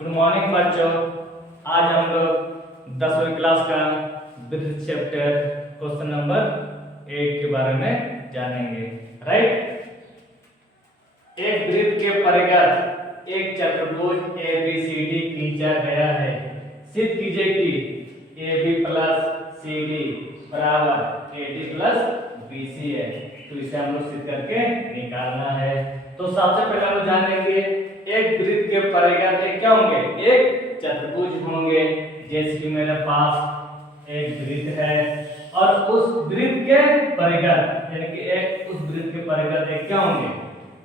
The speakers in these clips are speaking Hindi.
गुड मॉर्निंग बच्चों। आज हम लोग 10वीं क्लास का वृत्त चैप्टर क्वेश्चन नंबर 8 के बारे में जानेंगे। राइट, एक वृत्त के परिघ एक चतुर्भुज ABCD खींचा गया है। सिद्ध कीजिए कि AB प्लस CD बराबर AD प्लस BC है। तो इसे हम लोग सिद्ध करके निकालना है। तो सबसे पहले हम जानेंगे एक वृत्त के परिघ एक क्या होंगे, एक चतुर्भुज होंगे। जैसे कि मेरे पास एक वृत्त है और उस वृत्त के परिघ यानी कि एक उस वृत्त के परिघ एक क्या होंगे,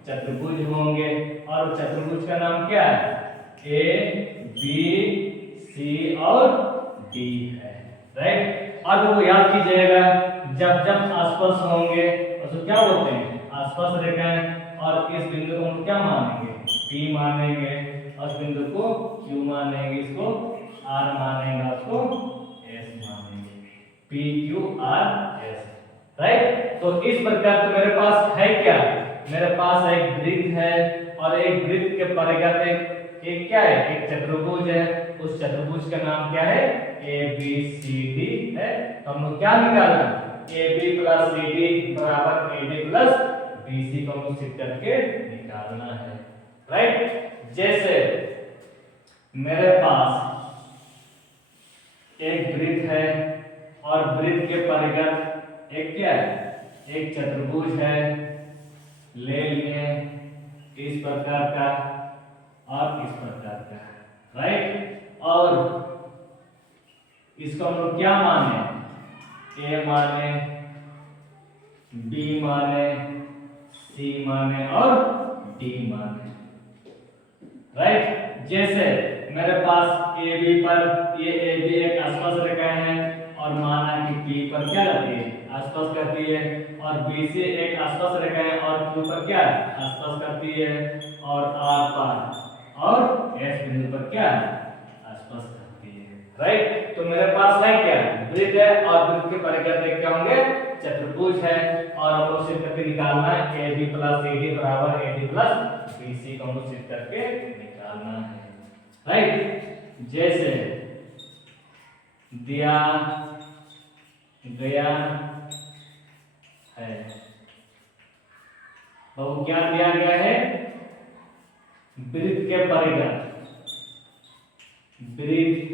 चतुर्भुज होंगे। और चतुर्भुज का नाम क्या है, ABC और D है। राइट, अब वो याद कीजिएगा, जब जब आसपास होंगे उसको क्या बोलते हैं, आसपास रेखाएं। और इस बिंदु को हम क्या मानेंगे, P मानेंगे, और इस बिंदु को Q मानेंगे, इसको R मानेंगे, उसको S मानेंगे, PQRS। राइट, तो इस प्रकार तो मेरे पास है क्या, मेरे पास एक वृत्त है और एक वृत्त के परिघ एक क्या है, एक चतुर्भुज है। उस चतुर्भुज का नाम क्या है, ABCD है। तो हम लोग क्या निकालना, AB प्लस CD बराबर AD प्लस BC को हम सिद्ध करके निकालना है। राइट, जैसे मेरे पास एक वृत्त है और वृत्त के परिघ एक क्या है, एक चतुर्भुज है, ले लिए इस प्रकार का और इस प्रकार का। राइट, और इसको हम लोग क्या माने, A माने, B माने, C माने और D माने। राइट, जैसे मेरे पास AB पर ये AB एक आसपास रेखा है और माना कि P पर क्या रहती है, आसपास करती है, और BC एक आसपास रेखा है और Q पर क्या आसपास करती है, और R पर और S बिंदु पर क्या आसपास करती है। राइट, तो मेरे पास है क्या, वृत्त है और वृत्त के परिघ क्या होंगे, चतुर्भुज है। और हम लोग सिद्ध करके निकालना है AB प्लस CD बराबर AD प्लस BC को हम लोग सिद्ध करके निकालना है। राइट, जैसे दिया गया है, वो क्या दिया गया है, वृत्त के परिघ, वृत्त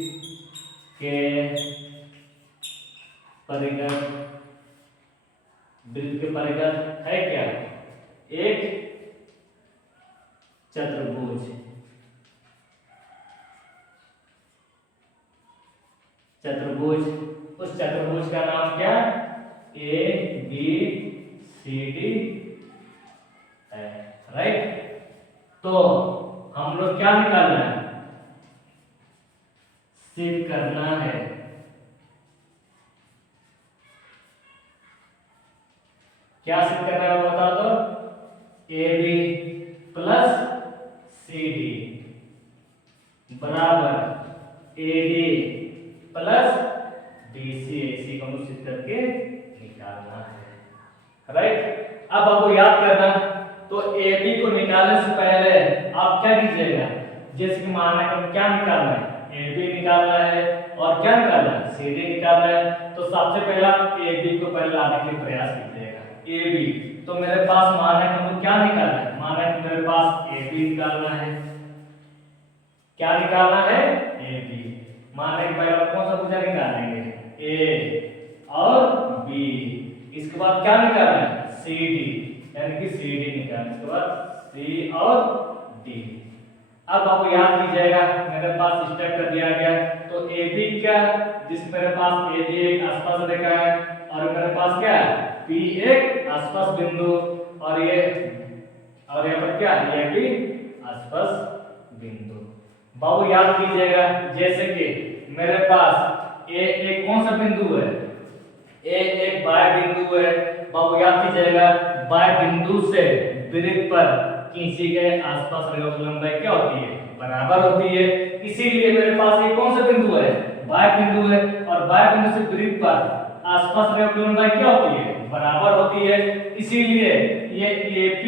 के परिघ, वृत्त के परिघ है क्या, एक चतुर्भुज, चतुर्भुज। उस चतुर्भुज का नाम क्या, ABCD है। राइट, तो हम लोग क्या निकालना है, सिद्ध करना है। क्या सिद्ध करना है बता दो, AB प्लस CD बराबर AD प्लस BC, इसी को हम सिद्ध करके निकालना है। राइट, अब आपको याद करना, तो AB को निकालने से पहले आप क्या कीजिएगा, जैसे कि माना कि क्या निकालना है, AB निकालना है और क्या निकालना है, CD निकालना है। तो सबसे पहले आप AB को पहले लाने के लिए प्रयास कीजिएगा। AB, तो मेरे पास माना कि हमको क्या निकालना है, माना कि मेरे पास AB निकालना है, क्या निकालना है, AB। माना कि पहले कौन सा भुजा निकालेंगे, A और B, इसके बाद क्या निकालना है, CD यानी कि CD निकालना, इसके बाद C और D। अब आपको याद कीजिएगा, मेरे पास स्टेप कर दिया गया, तो AB क्या, जिस मेरे पास AB एक आसपास रेखा है और मेरे पास क्या है, P एक आसपास बिंदु, और ये और यहाँ पर क्या है, ये भी आसपास बिंदु। बाबू याद कीजिएगा, जैसे कि मेरे पास A एक कौन सा बिंदु है, A एक बाह्य बिंदु है। बाबू याद कीजिएगा, बाह्य बिंदु से वृत्त पर खींची गए आसपास रेखा की लंबाई क्या होती है, बराबर होती है। इसीलिए मेरे पास ये कौन सा बिंदु है, बाह्य बिंदु है, और बाह्य बिंदु से वृत्त पर आसपास रेखा की लंबाई क्या होती है, बराबर होती है। इसीलिए ये AP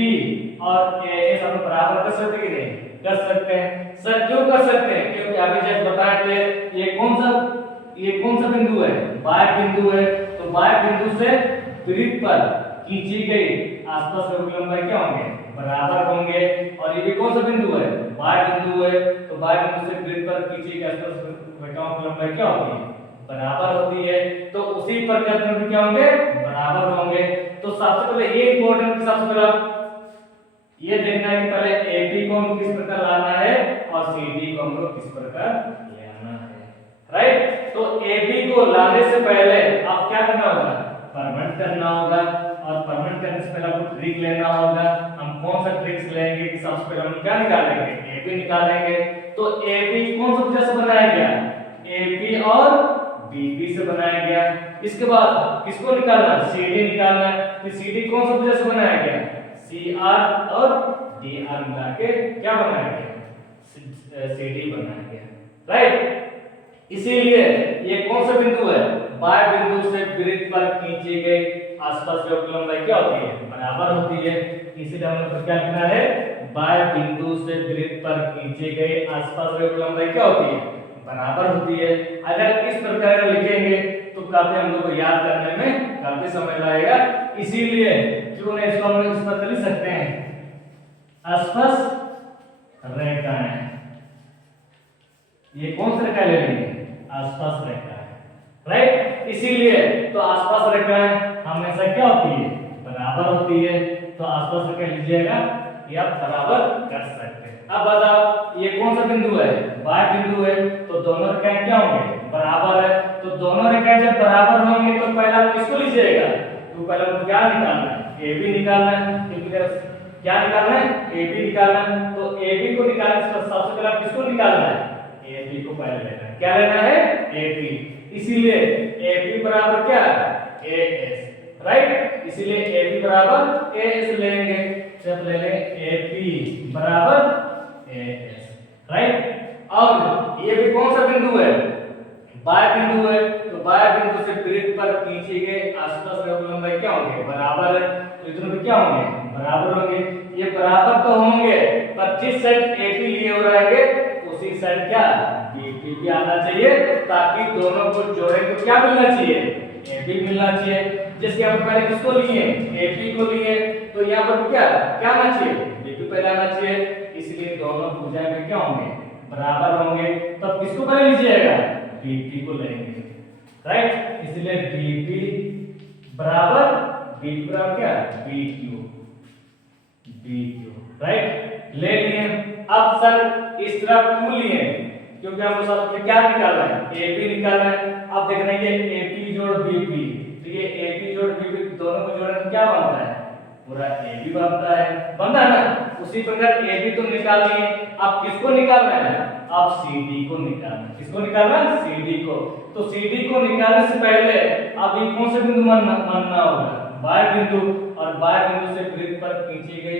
और AS हम बराबर कर सकते कि नहीं, कर सकते हैं। सर क्यों कर सकते हैं? क्योंकि अभी जैसे बताए थे ये कौन सा बिंदु है? बाह्य बिंदु है। तो बाह्य बिंदु से वृत्त पर खींची गई आसपास की लंबाई क्या होंगे? बराबर होंगे। और ये भी कौन सा बिंदु है? बाह्य बिंदु है। तो बाह्य बिंदु से वृत्त पर खींची गई आसपास रेखाओं की लंबाई क्या होती है? बराबर होती है। तो उसी प्रकार में क्या होंगे? बराबर होंगे। तो सबसे पहले ये इंपॉर्टेंट, सबसे पहले ये देखना है कि पहले AB को हम किस प्रकार लाना है और CD को हमको किस प्रकार लेना है। राइट? तो AB को लाने से पहले आप क्या करना होगा? परमेंट करना होगा। और परमेंट करने से पहले आपको ट्रिक लेना होगा। हम कौन सा ट्रिक्स लेंगे कि सबसे पहले हम क्या निकालेंगे? AB निकालेंगे। तो AB कौन सा वजह से बनाया गया? AB और BB से बनाया गया। इसके बाद किसको निकालना? CD निकालना है। तो CD कौन सा वजह से बनाया गया? CR और DR मिला के क्या बनाया गया? CD बनाया गया। राइट? इसीलिए ये कौन सा बिंदु है? बाह्य बिंदु से वृत्त पर खींची गई आसपास की लंबाई क्या होती है? बराबर होती है। इसीलिए हम लोग क्या लिखना है? बाह्य बिंदु से वृत्त पर खींची गई आसपास की लंबाई क्या होती है? बराबर होती है। अगर इस प्रकार लिखेंगे तो काफी हम लोग को याद करने में काफी समय लगेगा। इसीलिए क्यों नहीं इसको हम लोग इस पर लिख सकते हैं? आसपास रेखाएं। ये कौन सी रेखा ले लेंगे? आसपास रेखा है। राइट? इसीलिए तो आसपास रेखाएं हमेशा क्या होती है? बराबर होती है। तो आसपास रेखा लीजिएगा, ये आप बराबर कर सकते हैं। अब बताओ ये कौन सा बिंदु है? बाह्य बिंदु है। तो दोनों रेखाएं क्या होंगे? बराबर है। तो दोनों रेखाएं जब बराबर होंगे तो पहले आप किसको लीजिएगा? तो पहले आपको क्या निकालना है? AB निकालना है। क्योंकि क्या निकालना है? AB निकालना है। तो AB को निकालने से सबसे पहले आप किसको निकालना है? AB को पहले लेना है। क्या लेना है? AB। इसीलिए AB बराबर क्या? AS। राइट? इसीलिए AB बराबर AS लेंगे। जब ले लें AB बराबर AS। राइट? और ये भी कौन सा बिंदु है? बाह्य बिंदु है। तो बाह्य बिंदु से वृत्त पर खींची गई आसपास की लंबाई क्या होंगे? बराबर है। तो इधर भी क्या होंगे? बराबर होंगे। ये बराबर तो होंगे, पर जिस साइड AP लिए हो रहेंगे उसी साइड क्या? BP भी आना चाहिए, ताकि दोनों को जोड़े तो क्या मिलना चाहिए? AB मिलना चाहिए। जिसके हम पहले किसको लिए? AP को लिए। तो यहाँ पर क्या क्या आना चाहिए? BP पहले आना चाहिए। इसलिए दोनों भुजाएं में क्या होंगे? बराबर होंगे। तब किसको पहले लीजिएगा? BP को लेंगे। राइट? इसलिए BP बराबर क्या? BQ। राइट? ले लिए। अब सर इस तरफ क्यों लिए? क्योंकि हमको सबसे क्या निकालना है? AP निकालना है। अब देखना है ये AP जोड़ BP। तो ये AP जोड़ BP दोनों को जोड़ने से क्या बनता है? पूरा AB बनता है ना? उसी प्रकार AB तो निकाल लिए। अब किसको निकालना है? अब CD को निकालना है। किसको निकालना है? CD को। तो CD को निकालने से पहले अब ये कौन सा बिंदु मानना होगा? बाह्य बिंदु। और बाह्य बिंदु से वृत्त पर खींची गई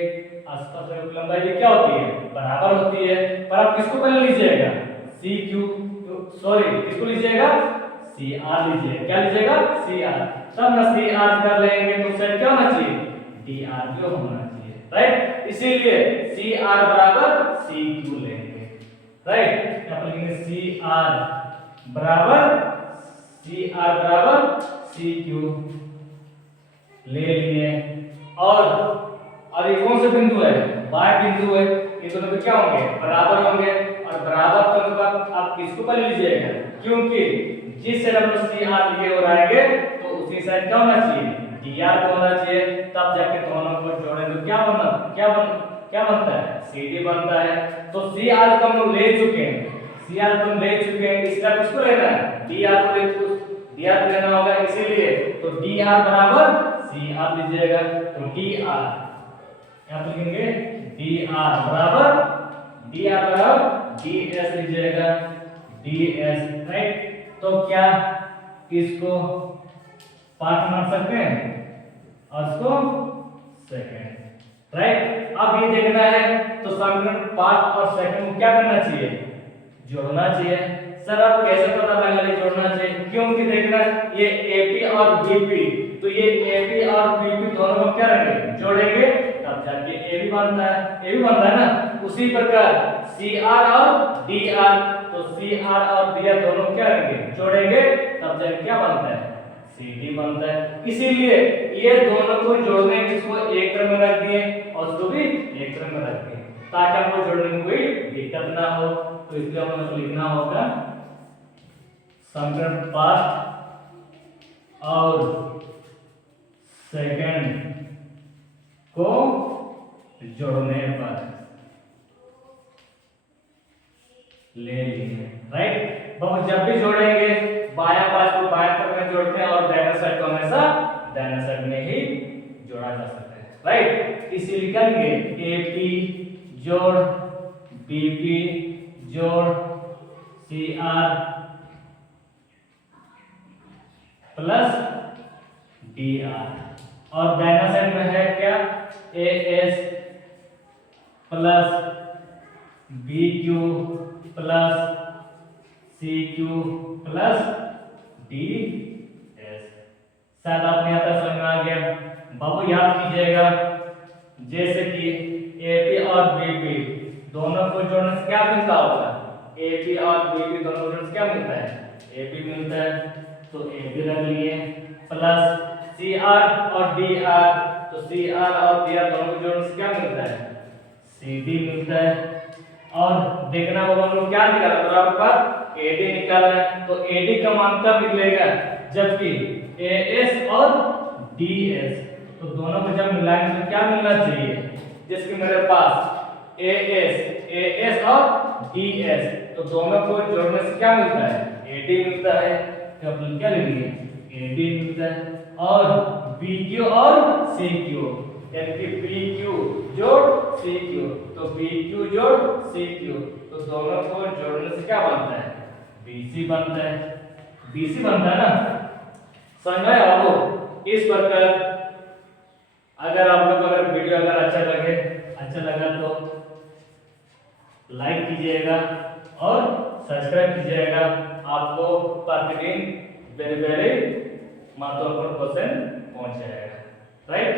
आसपास की लंबाई भी क्या होती है? बराबर होती है। पर आप किसको पहले लीजिएगा? CQ। सॉरी, किसको लीजिएगा? CR लीजिएगा। क्या लीजिएगा? CR। तब ना CR कर लेंगे तो सेट क्या होना चाहिए? DR भी होना चाहिए। राइट? इसीलिए CR बराबर CQ लेंगे। राइट? यहाँ पर लिखेंगे CR बराबर CQ ले लिए। और ये कौन सा बिंदु है? बाह्य बिंदु है। ये दोनों पे क्या होंगे? बराबर होंगे। और बराबर करने के बाद आप किसको पहले लीजिएगा? क्योंकि जिस साइड हम लोग CR लिए हो रहेंगे तो उसी साइड क्या होना चाहिए? DR को होना चाहिए। तब जाके दोनों को जोड़े तो क्या बनता है? CD बनता है। तो CR को हम लोग ले चुके हैं। इस तरफ किसको लेना है? DR को लेना होगा। इसीलिए तो DR बराबर CR लीजिएगा। तो DR यहाँ पर लिखेंगे DR बराबर DS लीजिएगा। DS। राइट? तो क्या इसको पार्ट मान सकते हैं और इसको सेकंड। राइट? अब ये देखना है तो समीकरण पार्ट और सेकंड को क्या करना चाहिए? जोड़ना चाहिए। सर अब कैसे पता लगा जोड़ना चाहिए? क्योंकि देखना ये AP और BP, तो ये AP और BP दोनों को क्या करेंगे? जोड़ेंगे, तब जाके AB बनता है ना? उसी प्रकार सी आर और डी आर, तो सी आर और डी आर दोनों क्या रहेंगे, जोड़ेंगे, तब जाके क्या बनता है, सी डी बनता है। इसीलिए ये दोनों को जोड़ने के इसको एक क्रम में रख दिए और उसको भी एक क्रम में रख दिए ताकि हमको जोड़ने में कोई दिक्कत ना हो। तो इसलिए हमें लिखना होगा समीकरण फर्स्ट और सेकंड को जोड़ने पर ले लिए, राइट। बहुत जब भी जोड़ेंगे बायां पांच को बायां तरफ में जोड़ते हैं और दाहिना साइड को हमेशा दाहिना साइड में ही जोड़ा जा सकता है, राइट। इसीलिए क्या लिखेंगे, एपी जोड़ बीपी जोड़ सीआर प्लस डीआर, और दाहिना साइड में है क्या, as plus BQ plus CQ plus DS. शायद आपने यहाँ तक समझ में आ गया। बाबू याद कीजिएगा, जैसे कि एपी और बीपी दोनों को जोड़ने से क्या मिलता होगा, एपी और बीपी दोनों को जोड़ने से क्या मिलता है, एपी मिलता है, तो एपी रख लिए प्लस सीआर और डीआर, तो सीआर और डीआर दोनों को जोड़ने से क्या मिलता है, सीडी मिलता है। और देखना होगा हम लोग क्या निकाला, बराबर पर एडी निकाला है, तो एडी का मान कब निकलेगा, जबकि एएस और डीएस, तो दोनों को जब मिलाएंगे तो क्या मिलना चाहिए, जिसके मेरे पास एएस और डीएस, तो दोनों को जोड़ने से क्या मिलता है, एडी मिलता है, तो अपन क्या लेंगे, एडी मिलता है। और बीक्यू और सीक्यू, यानी कि बीक्यू जोड़ सीक्यू, तो बीक्यू जोड़ सीक्यू, तो दोनों को जोड़ने से क्या बनता है, बीसी बनता है, बीसी बनता है ना, समझ में आया आपको। इस प्रकार अगर आप लोग अगर वीडियो अगर अच्छा लगा तो लाइक कीजिएगा और सब्सक्राइब कीजिएगा, आपको प्रतिदिन वेरी वेरी महत्वपूर्ण क्वेश्चन पहुंच जाएगा, राइट।